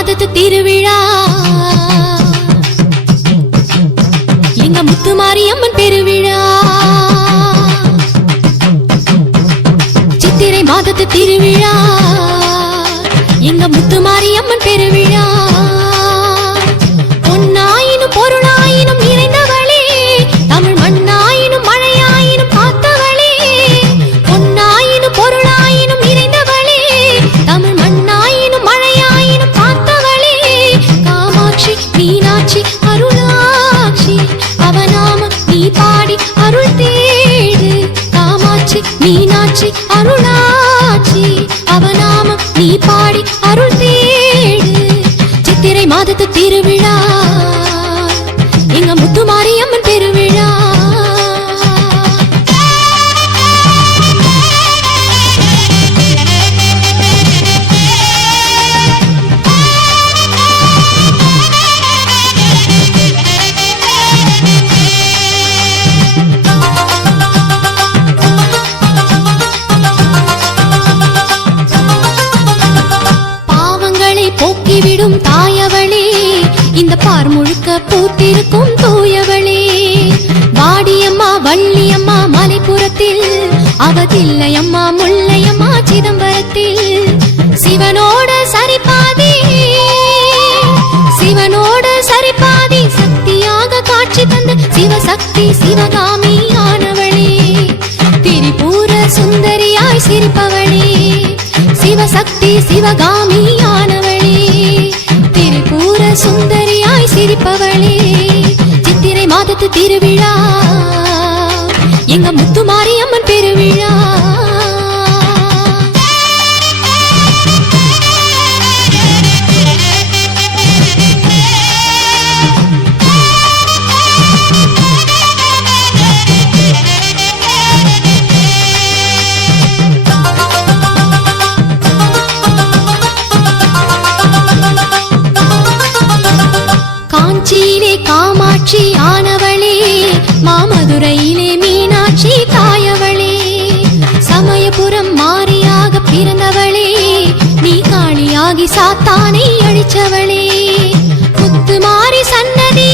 மாதத்து திருவிழா. எங்க முத்துமாரியம்மன் பெருவிழா. சித்திரை மாதத்து திருவிழா. எங்க முத்துமாரியம்மன் பெருவிழா. விடும் தாயவளே இந்த பார் முழுக்க பூத்திருக்கும் தூயவளே. வாடியம்மா வள்ளியம்மா மலைப்புறத்தில் அவதில்லையம்மா முல்லையம்மா சிதம்பரத்தில். சிவனோட சரிபாதி சிவனோட சரிபாதி சக்தியாக காட்சி தந்த சிவசக்தி சிவகாமி ஆனவளே. திரிபுர சுந்தரியாய் சிரிப்பவளே சிவசக்தி சிவகாமி ஆனவளே. சுந்தரியாய் சிரிப்பவளே. சித்திரை மாதத்து திருவிழா. எங்க முத்து மீனாட்சி ஆனவளே மாமதுரையிலே மீனாட்சி தாயவளே. சமயபுரம் மாறியாக பிறந்தவளே நீ காளியாகி சாத்தானை அழிச்சவளே. முத்து மாறி சன்னதி